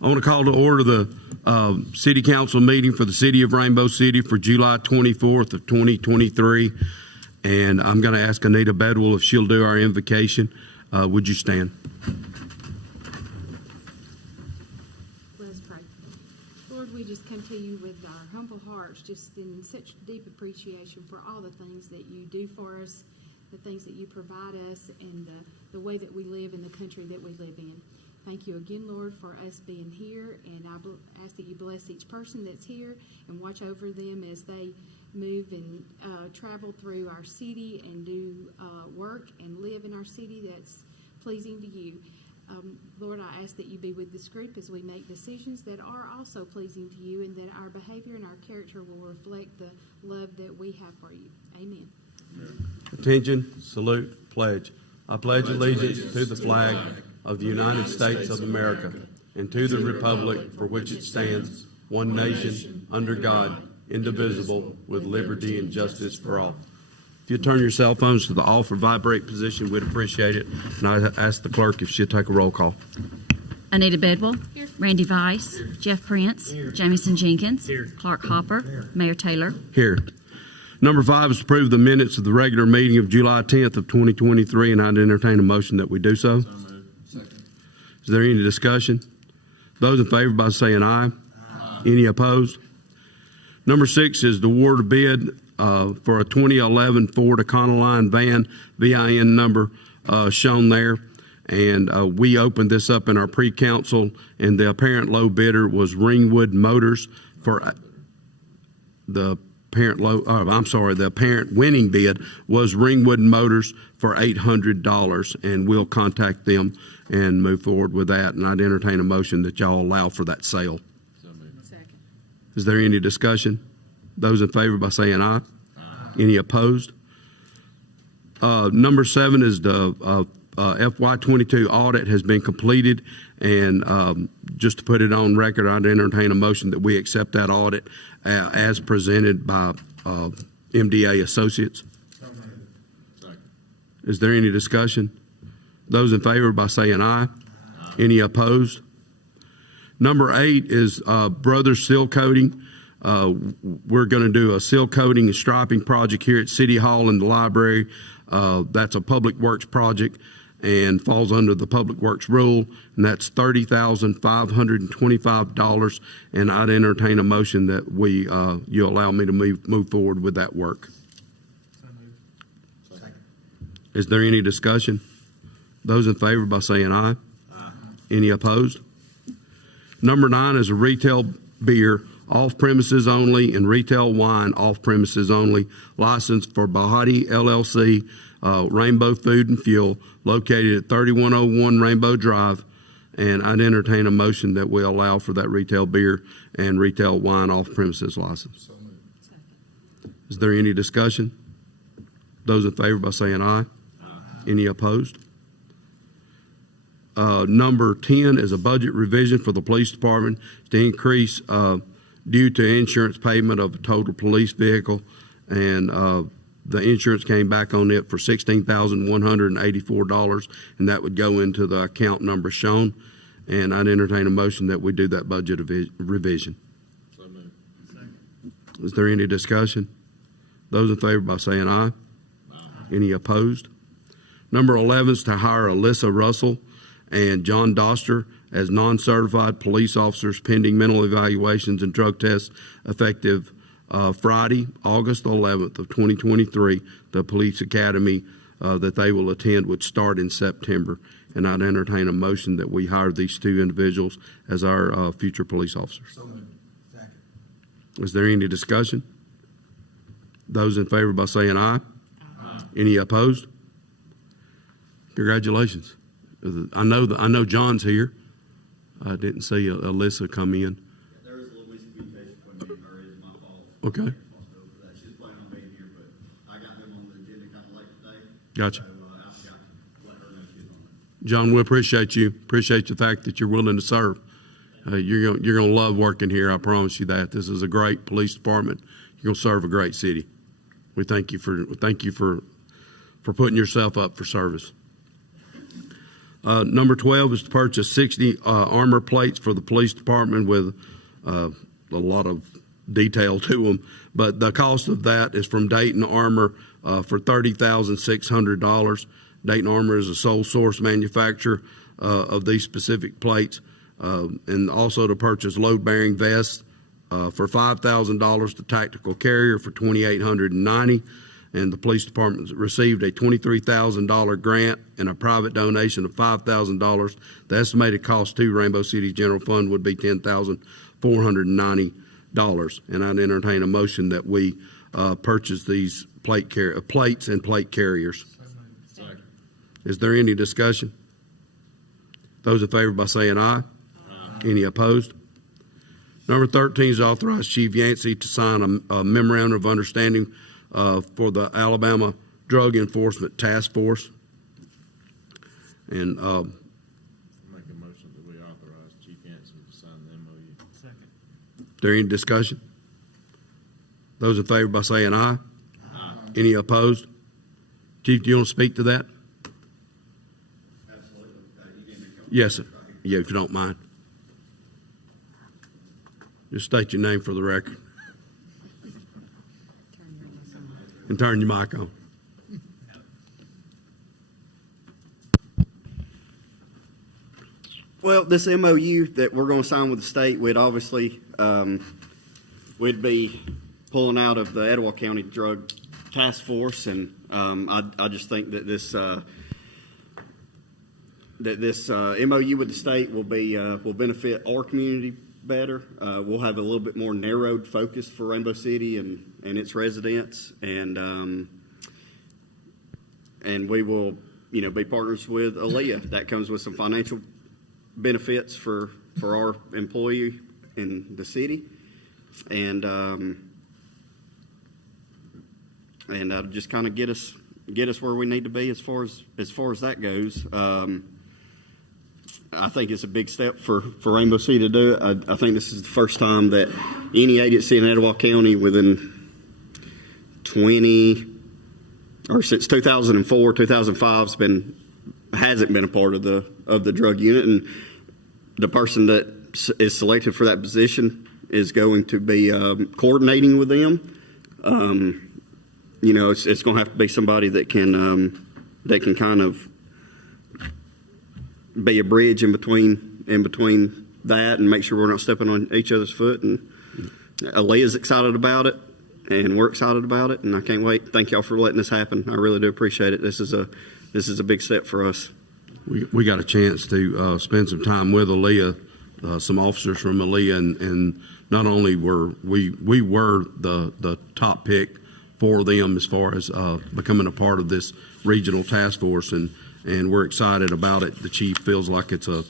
I want to call to order the City Council meeting for the City of Rainbow City for July 24th of 2023. And I'm going to ask Anita Bedwell if she'll do our invocation. Would you stand? Let us pray. Lord, we just come to you with our humble hearts, just in such deep appreciation for all the things that you do for us, the things that you provide us, and the way that we live in the country that we live in. Thank you again, Lord, for us being here, and I ask that you bless each person that's here and watch over them as they move and travel through our city and do work and live in our city that's pleasing to you. Lord, I ask that you be with this group as we make decisions that are also pleasing to you, and that our behavior and our character will reflect the love that we have for you. Amen. Attention, salute, pledge. I pledge allegiance to the flag of the United States of America and to the republic for which it stands, one nation, under God, indivisible, with liberty and justice for all. If you turn your cell phones to the off or vibrate position, we'd appreciate it. And I ask the clerk if she'll take a roll call. Anita Bedwell. Here. Randy Weiss. Here. Jeff Prince. Here. Jamison Jenkins. Here. Clark Hopper. Here. Mayor Taylor. Here. Number 5 is to approve the minutes of the regular meeting of July 10th of 2023, and I'd entertain a motion that we do so. Is there any discussion? Those in favor by saying aye. Aye. Any opposed? Number 6 is the award of bid for a 2011 Ford Econoline van, VIN number shown there. And we opened this up in our pre-council, and the apparent low bidder was Ringwood Motors for the apparent winning bid was Ringwood Motors for $800, and we'll contact them and move forward with that. And I'd entertain a motion that y'all allow for that sale. Second. Is there any discussion? Those in favor by saying aye. Aye. Any opposed? Number 7 is the FY22 audit has been completed, and just to put it on record, I'd entertain a motion that we accept that audit as presented by MDA Associates. Is there any discussion? Those in favor by saying aye. Aye. Any opposed? Number 8 is Brothers Seal Coating. We're going to do a seal coating and striping project here at City Hall and the library. That's a public works project and falls under the public works rule, and that's $30,525. And I'd entertain a motion that you allow me to move forward with that work. Is there any discussion? Those in favor by saying aye. Aye. Any opposed? Number 9 is a retail beer off premises only and retail wine off premises only license for Bahati LLC, Rainbow Food and Fuel, located at 3101 Rainbow Drive. And I'd entertain a motion that we allow for that retail beer and retail wine off premises license. Is there any discussion? Those in favor by saying aye. Aye. Any opposed? Number 10 is a budget revision for the police department to increase due to insurance payment of a total police vehicle, and the insurance came back on it for $16,184, and that would go into the account number shown. And I'd entertain a motion that we do that budget revision. So moved. Is there any discussion? Those in favor by saying aye. Aye. Any opposed? Number 11 is to hire Alyssa Russell and John Doster as non-certified police officers pending mental evaluations and drug tests effective Friday, August 11th of 2023. The police academy that they will attend would start in September. And I'd entertain a motion that we hire these 2 individuals as our future police officers. So moved. Second. Is there any discussion? Those in favor by saying aye. Aye. Any opposed? Congratulations. I know John's here. I didn't see Alyssa come in. There was a little miscommunication from me and her. It's my fault. Okay. She's planning on being here, but I got them on the agenda kind of late today. Gotcha. So I forgot to let her know she's on there. John, we appreciate you. Appreciate the fact that you're willing to serve. You're going to love working here. I promise you that. This is a great police department. You're going to serve a great city. We thank you for putting yourself up for service. Number 12 is to purchase 60 armor plates for the police department with a lot of detail to them. But the cost of that is from Dayton Armor for $30,600. Dayton Armor is a sole source manufacturer of these specific plates. And also to purchase load-bearing vests for $5,000 to Tactical Carrier for $2,890. And the police department received a $23,000 grant and a private donation of $5,000. The estimated cost to Rainbow City General Fund would be $10,490. And I'd entertain a motion that we purchase these plates and plate carriers. Is there any discussion? Those in favor by saying aye. Any opposed? Number 13 is authorize Chief Yancey to sign a memorandum of understanding for the Alabama Drug Enforcement Task Force. And Make a motion that we authorize Chief Yancey to sign the MOU. Second. is there any discussion? Those in favor by saying aye. Any opposed? Chief, do you want to speak to that? Absolutely. You didn't come. Yes, sir. Yeah, if you don't mind. Just state your name for the record. And turn your mic on. Well, this MOU that we're going to sign with the state, we'd obviously, we'd be pulling out of the Etowah County Drug Task Force, and I just think that this MOU with the state will benefit our community better. We'll have a little bit more narrowed focus for Rainbow City and its residents, and we will, be partners with Aaliyah. That comes with some financial benefits for our employee in the city, and that'll just kind of get us where we need to be as far as that goes. I think it's a big step for Rainbow City to do it. I think this is the first time that any agency in Etowah County within since 2004, 2005 hasn't been a part of the drug unit, and the person that is selected for that position is going to be coordinating with them. It's going to have to be somebody that can kind of be a bridge in between that and make sure we're not stepping on each other's foot. And Aaliyah's excited about it, and we're excited about it, and I can't wait. Thank y'all for letting this happen. I really do appreciate it. This is a big step for us. We got a chance to spend some time with Aaliyah, some officers from Aaliyah, and not only were we were the top pick for them as far as becoming a part of this regional task force, and we're excited about it. The chief feels like it's a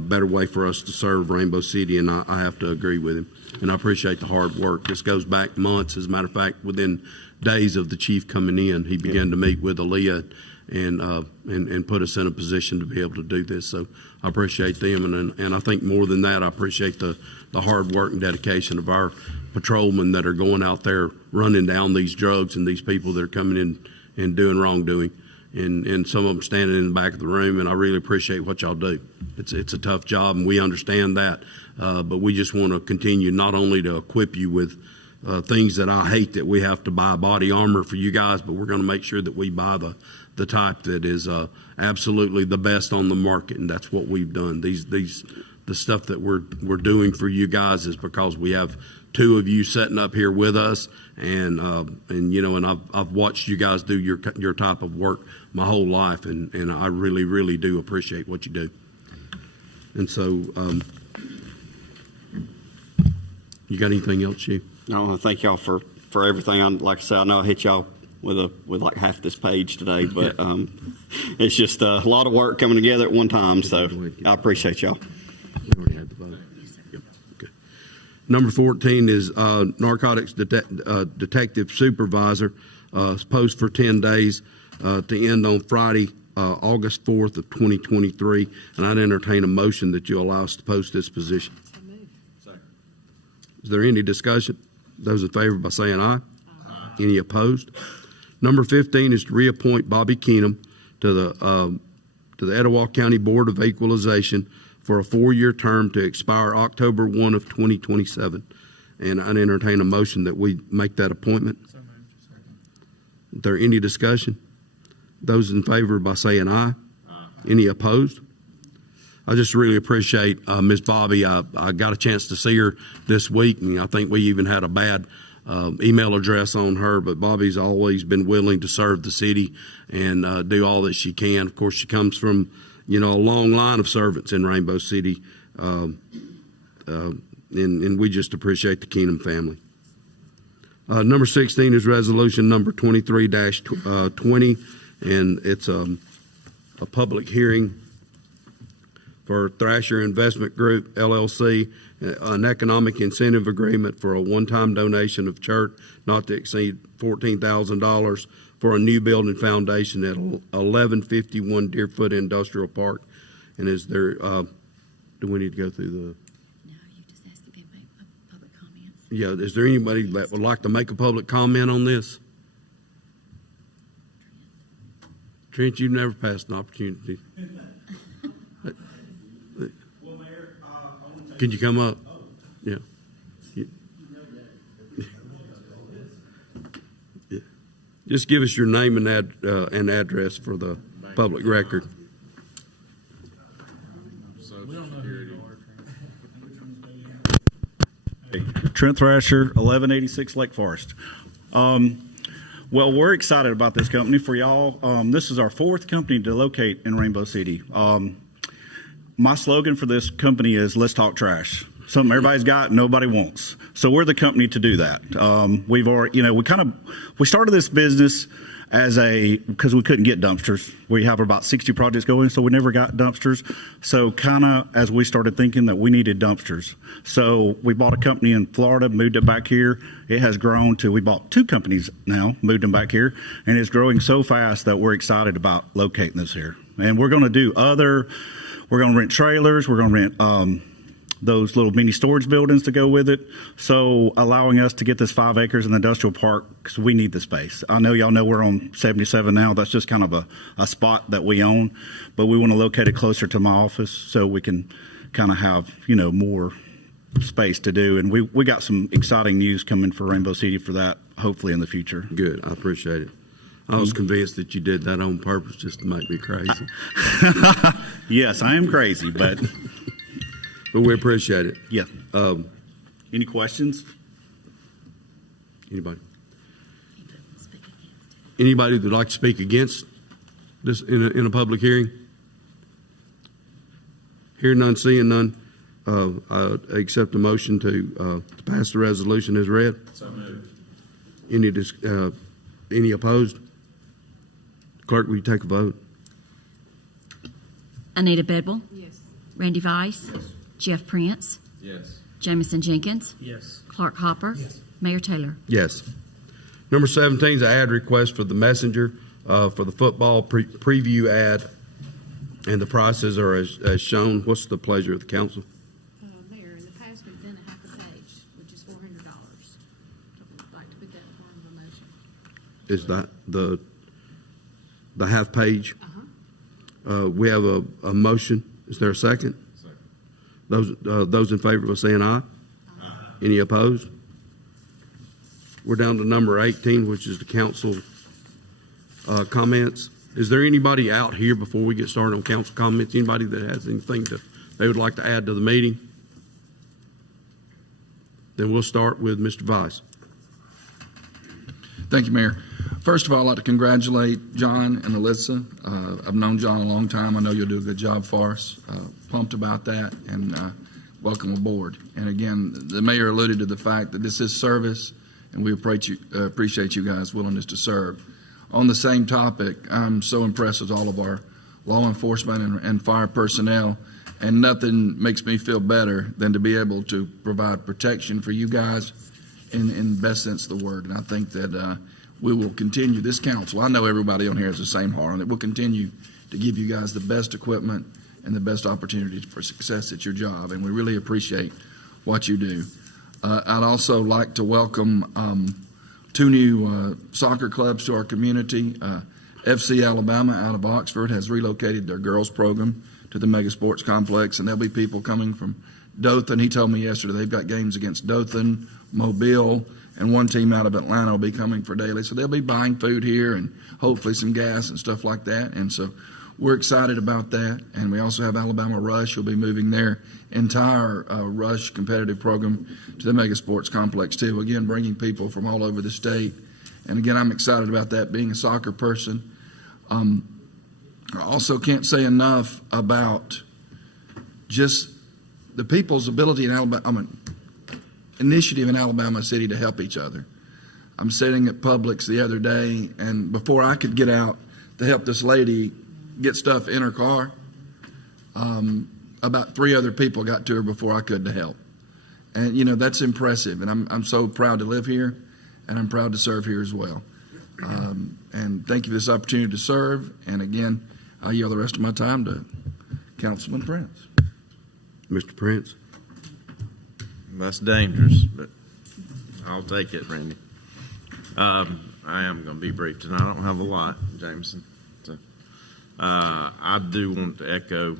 better way for us to serve Rainbow City, and I have to agree with him. And I appreciate the hard work. This goes back months. As a matter of fact, within days of the chief coming in, he began to meet with Aaliyah and put us in a position to be able to do this. So I appreciate them, and I think more than that, I appreciate the hard work and dedication of our patrolmen that are going out there running down these drugs and these people that are coming in and doing wrongdoing. And some of them standing in the back of the room, and I really appreciate what y'all do. It's a tough job, and we understand that, but we just want to continue not only to equip you with things that I hate that we have to buy body armor for you guys, but we're going to make sure that we buy the type that is absolutely the best on the market, and that's what we've done. The stuff that we're doing for you guys is because we have two of you sitting up here with us, and I've watched you guys do your type of work my whole life, and I really, really do appreciate what you do. And so, you got anything else, Chief? No, I want to thank y'all for everything. Like I said, I know I hit y'all with like half this page today, but it's just a lot of work coming together at one time. So I appreciate y'all. We already had the vote. Yep. Okay. Number 14 is narcotics detective supervisor, post for 10 days to end on Friday, August 4th of 2023. And I'd entertain a motion that you allow us to post this position. Is there any discussion? Those in favor by saying aye. Any opposed? Number 15 is to reappoint Bobby Keenum to to the Etowah County Board of Equalization for a 4-year term to expire October 1 of 2027. And I'd entertain a motion that we make that appointment. Is there any discussion? Those in favor by saying aye. Any opposed? I just really appreciate Ms. Bobby. I got a chance to see her this week, and I think we even had a bad email address on her, but Bobby's always been willing to serve the city and do all that she can. Of course, she comes from, a long line of servants in Rainbow City, and we just appreciate the Keenum family. Number 16 is resolution number 23-20, and it's a public hearing for Thrasher Investment Group, LLC, an economic incentive agreement for a one-time donation of church not to exceed $14,000 for a new building foundation at 1151 Deerfoot Industrial Park. And is there, do we need to go through the? No, you just asked if anybody public comments. Yeah, is there anybody that would like to make a public comment on this? Trent, you've never passed an opportunity. Can you come up? Yeah. Yeah. Just give us your name and address for the public record. Trent Thrasher, 1186 Lake Forest. Well, we're excited about this company for y'all. This is our 4th company to locate in Rainbow City. My slogan for this company is "Let's talk trash." Something everybody's got, nobody wants. So we're the company to do that. We've already, we started this business because we couldn't get dumpsters. We have about 60 projects going, so we never got dumpsters. So as we started thinking that we needed dumpsters. So we bought a company in Florida, moved it back here. It has grown to, we bought 2 companies now, moved them back here, and it's growing so fast that we're excited about locating this here. And we're going to we're going to rent trailers, we're going to rent those little mini storage buildings to go with it. So allowing us to get this 5 acres in the industrial park because we need the space. I know y'all know we're on 77 now. That's just kind of a spot that we own, but we want to locate it closer to my office so we can kind of have, more space to do. And we got some exciting news coming for Rainbow City for that, hopefully in the future. Good. I appreciate it. I was convinced that you did that on purpose just to make me crazy. Yes, I am crazy, but we appreciate it. yeah. Any questions? Anybody? Anybody that'd like to speak against this in a public hearing? Hearing none, seeing none. I accept the motion to pass the resolution as read. So moved. Any opposed? Clerk, will you take a vote? Anita Bedwell, Yes. Randy Weiss, Jeff Prince, Yes. Jamison Jenkins, Yes. Clark Hopper, Mayor Taylor. Yes. Number 17 is an ad request for the Messenger for the football preview ad, and the prices are as shown. What's the pleasure of the council? Mayor, in the past, we've done a half a page, which is $400. I'd like to put that in form of a motion. Is that the half page? We have a motion. Is there a second? Second. Those in favor of saying aye? Any opposed? We're down to number 18, which is the council comments. Is there anybody out here before we get started on council comments? Anybody that has anything they would like to add to the meeting? Then we'll start with Mr. Weiss. Thank you, Mayor. First of all, I'd like to congratulate John and Alyssa. I've known John a long time. I know you'll do a good job for us. Pumped about that, and welcome aboard. And again, the mayor alluded to the fact that this is service, and we appreciate you guys' willingness to serve. On the same topic, I'm so impressed with all of our law enforcement and fire personnel, and nothing makes me feel better than to be able to provide protection for you guys in the best sense of the word. And I think that we will continue, this council, I know everybody on here has the same heart on it, we'll continue to give you guys the best equipment and the best opportunities for success at your job, and we really appreciate what you do. I'd also like to welcome 2 new soccer clubs to our community. FC Alabama out of Oxford has relocated their girls program to the Mega Sports Complex, and there'll be people coming from Dothan. He told me yesterday they've got games against Dothan, Mobile, and one team out of Atlanta will be coming for daily. So they'll be buying food here and hopefully some gas and stuff like that. And so we're excited about that. And we also have Alabama Rush. Will be moving their entire Rush competitive program to the Mega Sports Complex too. Again, bringing people from all over the state. And again, I'm excited about that, being a soccer person. I also can't say enough about just the people's ability in Alabama, initiative in Alabama City to help each other. I'm sitting at Publix the other day, and before I could get out to help this lady get stuff in her car, about 3 other people got to her before I could to help. And, you know, that's impressive, and I'm so proud to live here, and I'm proud to serve here as well. And thank you for this opportunity to serve, and again, I yield the rest of my time to Councilman Prince. Mr. Prince? That's dangerous, but I'll take it, Randy. I am going to be brief tonight. I don't have a lot, Jameson. So, I do want to echo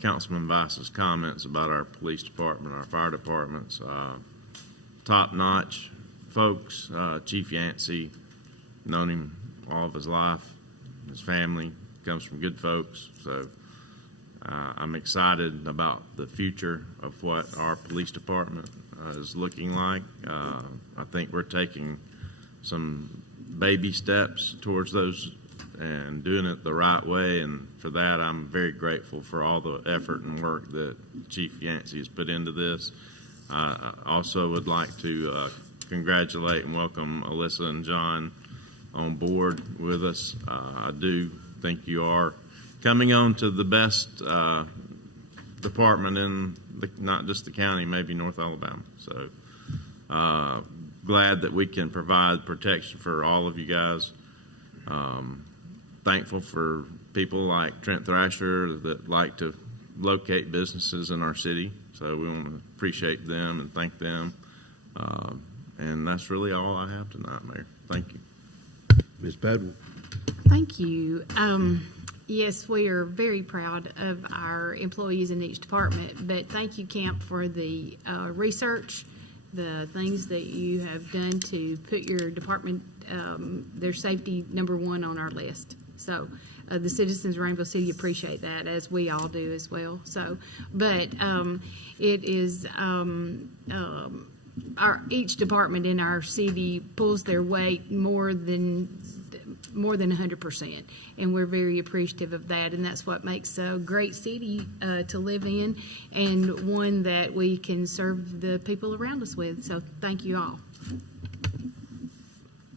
Councilman Vice's comments about our police department, our fire departments. Top-notch folks. Chief Yancey, known him all of his life. His family comes from good folks. So I'm excited about the future of what our police department is looking like. I think we're taking some baby steps towards those and doing it the right way, and for that I'm very grateful for all the effort and work that Chief Yancey has put into this. I also would like to congratulate and welcome Alyssa and John on board with us. I do think you are coming on to the best department in not just the county, maybe North Alabama. So glad that we can provide protection for all of you guys. Thankful for people like Trent Thrasher that like to locate businesses in our city. So we want to appreciate them and thank them. And that's really all I have tonight, Mayor. Thank you. Ms. Bedwell? Thank you. Yes, we are very proud of our employees in each department, but thank you, Camp, for the research, the things that you have done to put your department, their safety #1 on our list. So the citizens of Rainbow City appreciate that, as we all do as well. So, but it is each department in our city pulls their weight more than 100%, and we're very appreciative of that, and that's what makes a great city to live in, and one that we can serve the people around us with. So thank you all.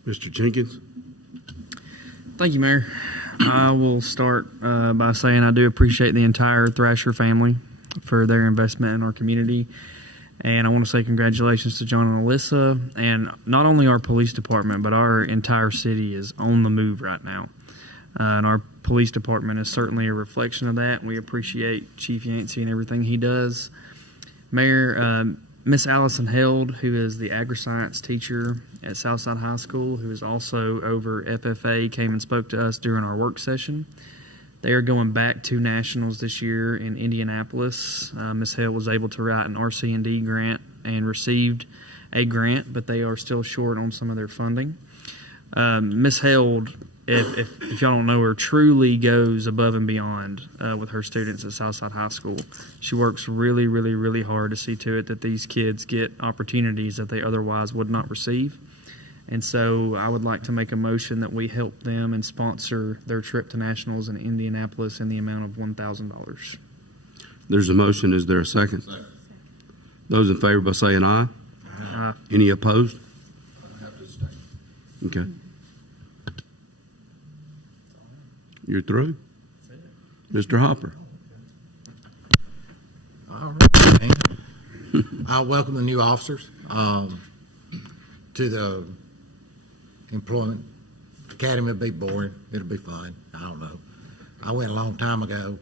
Mr. Jenkins? Thank you, Mayor. I will start by saying I do appreciate the entire Thrasher family for their investment in our community. And I want to say congratulations to John and Alyssa. And not only our police department, but our entire city is on the move right now. And our police department is certainly a reflection of that. We appreciate Chief Yancey and everything he does. Mayor, Miss Allison Held, who is the agri-science teacher at Southside High School, who is also over FFA, came and spoke to us during our work session. They are going back to nationals this year in Indianapolis. Ms. Held was able to write an RC&D grant and received a grant, but they are still short on some of their funding. Ms. Held, if y'all don't know her, truly goes above and beyond with her students at Southside High School. She works really, really, really hard to see to it that these kids get opportunities that they otherwise would not receive. And so I would like to make a motion that we help them and sponsor their trip to nationals in Indianapolis in the amount of $1,000. There's a motion. Is there a second? Second. Those in favor by saying aye. Aye. Any opposed? Okay. You're through? Mr. Hopper? All right. I welcome the new officers to the Employment Academy. Will be boring. It'll be fun. I don't know. I went a long time ago.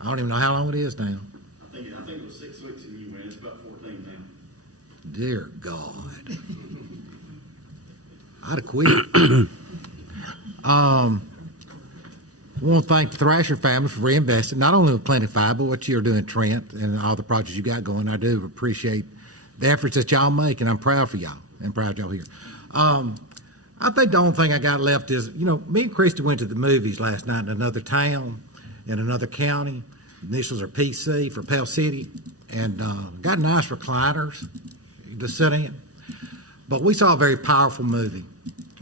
I don't even know how long it is now. I think it was 6 weeks and you went. It's about 14 now. Dear God. I'd have quit. I want to thank the Thrasher family for reinvesting, not only with Planet 5, but what you're doing, Trent, and all the projects you got going. I do appreciate the efforts that y'all make, and I'm proud for y'all, and proud y'all here. I think the only thing I got left is, me and Christy went to the movies last night in another town, in another county. Initials are PC for Pell City, and got nice recliners to sit in. But we saw a very powerful movie.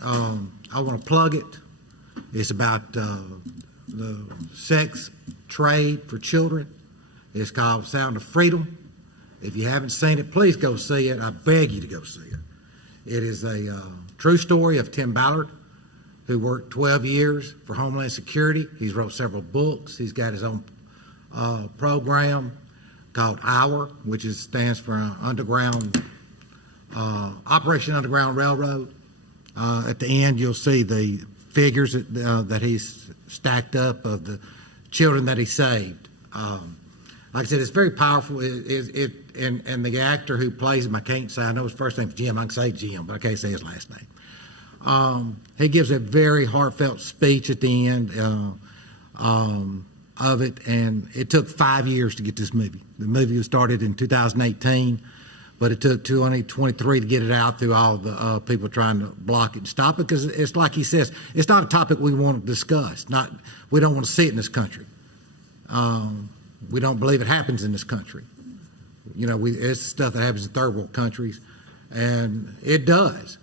I want to plug it. It's about the sex trade for children. It's called Sound of Freedom. If you haven't seen it, please go see it. I beg you to go see it. It is a true story of Tim Ballard, who worked 12 years for Homeland Security. He's wrote several books. He's got his own program called HOUR, which stands for Operation Underground Railroad. At the end, you'll see the figures that he's stacked up of the children that he saved. Like I said, it's very powerful. And the actor who plays him, I can't say, I know his first name's Jim. I can say Jim, but I can't say his last name. He gives a very heartfelt speech at the end of it, and it took 5 years to get this movie. The movie was started in 2018, but it took 2023 to get it out through all the people trying to block it and stop it, because it's like he says, it's not a topic we want to discuss. We don't want to see it in this country. We don't believe it happens in this country. It's stuff that happens in third world countries, and it does.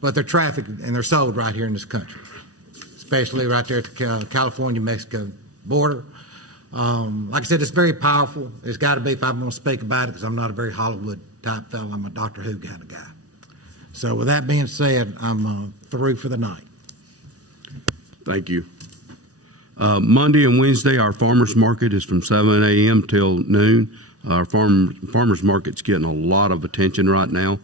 But they're trafficked and they're sold right here in this country, especially right there at the California-Mexico border. Like I said, it's very powerful. It's got to be if I'm going to speak about it, because I'm not a very Hollywood type fellow. I'm a Doctor Who kind of guy. So with that being said, I'm through for the night. Thank you. Monday and Wednesday, our farmers market is from 7 a.m. till noon. Our farmers market's getting a lot of attention right now.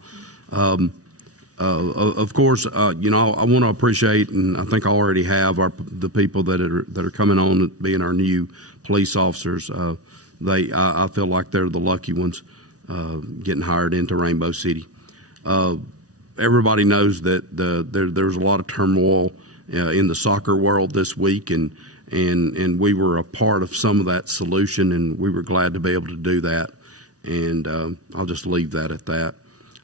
Of course, I want to appreciate, and I think I already have, the people that are coming on being our new police officers. I feel like they're the lucky ones getting hired into Rainbow City. Everybody knows that there's a lot of turmoil in the soccer world this week, and we were a part of some of that solution, and we were glad to be able to do that. And I'll just leave that at that.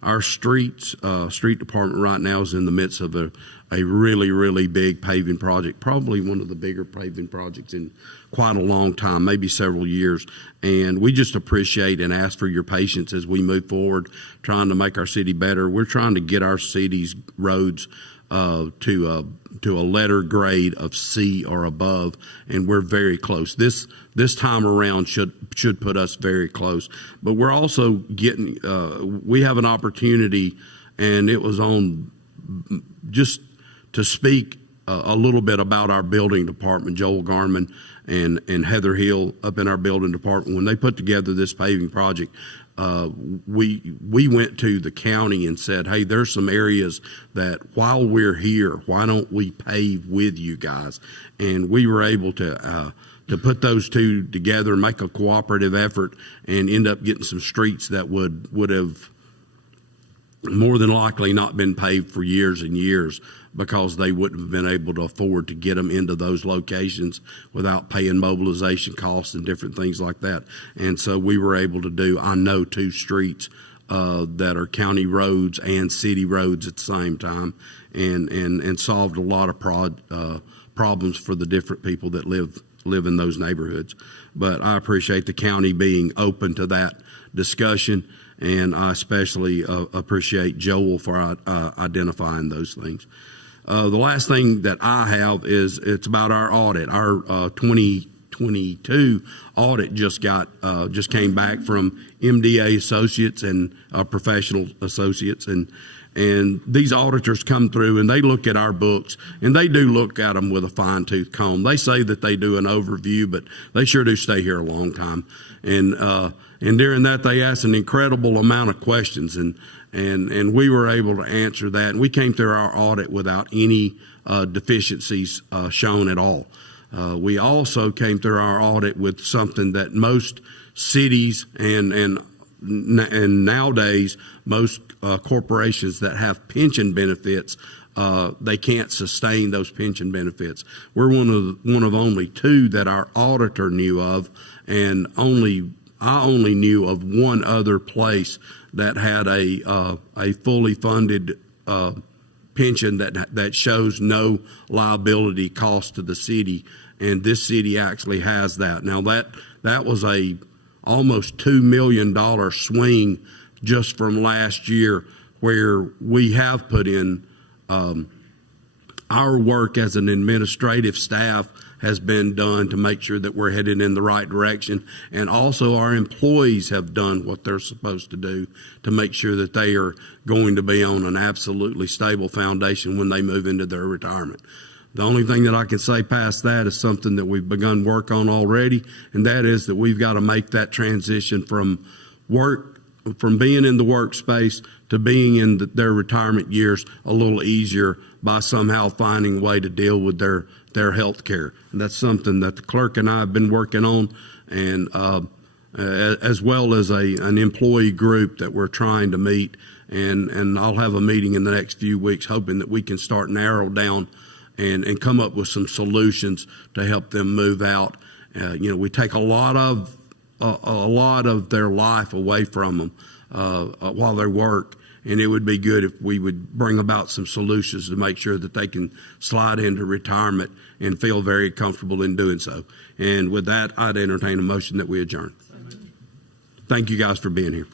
Our street department right now is in the midst of a really, really big paving project, probably one of the bigger paving projects in quite a long time, maybe several years. And we just appreciate and ask for your patience as we move forward, trying to make our city better. We're trying to get our city's roads to a letter grade of C or above, and we're very close. This time around should put us very close. But we're also getting we have an opportunity, and it was on just to speak a little bit about our building department. Joel Garman and Heather Hill up in our building department, when they put together this paving project, we went to the county and said, hey, there's some areas that while we're here, why don't we pave with you guys? And we were able to put those two together and make a cooperative effort and end up getting some streets that would have more than likely not been paved for years and years, because they wouldn't have been able to afford to get them into those locations without paying mobilization costs and different things like that. And so we were able to do, I know, 2 streets that are county roads and city roads at the same time, and solved a lot of problems for the different people that live in those neighborhoods. But I appreciate the county being open to that discussion, and I especially appreciate Joel for identifying those things. The last thing that I have is it's about our audit. Our 2022 audit just came back from MDA Associates and Professional Associates, and these auditors come through and they look at our books, and they do look at them with a fine-tooth comb. They say that they do an overview, but they sure do stay here a long time. And during that, they asked an incredible amount of questions, and we were able to answer that. And we came through our audit without any deficiencies shown at all. We also came through our audit with something that most cities and nowadays most corporations that have pension benefits they can't sustain those pension benefits. We're one of only two that our auditor knew of, and I only knew of one other place that had a fully funded pension that shows no liability cost to the city, and this city actually has that. Now that was a almost $2 million swing just from last year, where we have put in our work as an administrative staff has been done to make sure that we're headed in the right direction. And also our employees have done what they're supposed to do to make sure that they are going to be on an absolutely stable foundation when they move into their retirement. The only thing that I can say past that is something that we've begun work on already, and that is that we've got to make that transition from being in the workspace to being in their retirement years a little easier by somehow finding a way to deal with their health care. And that's something that the clerk and I have been working on, and as well as an employee group that we're trying to meet. And I'll have a meeting in the next few weeks, hoping that we can start narrow down and come up with some solutions to help them move out. We take a lot of their life away from them while they work, and it would be good if we would bring about some solutions to make sure that they can slide into retirement and feel very comfortable in doing so. And with that, I'd entertain a motion that we adjourn. Thank you guys for being here.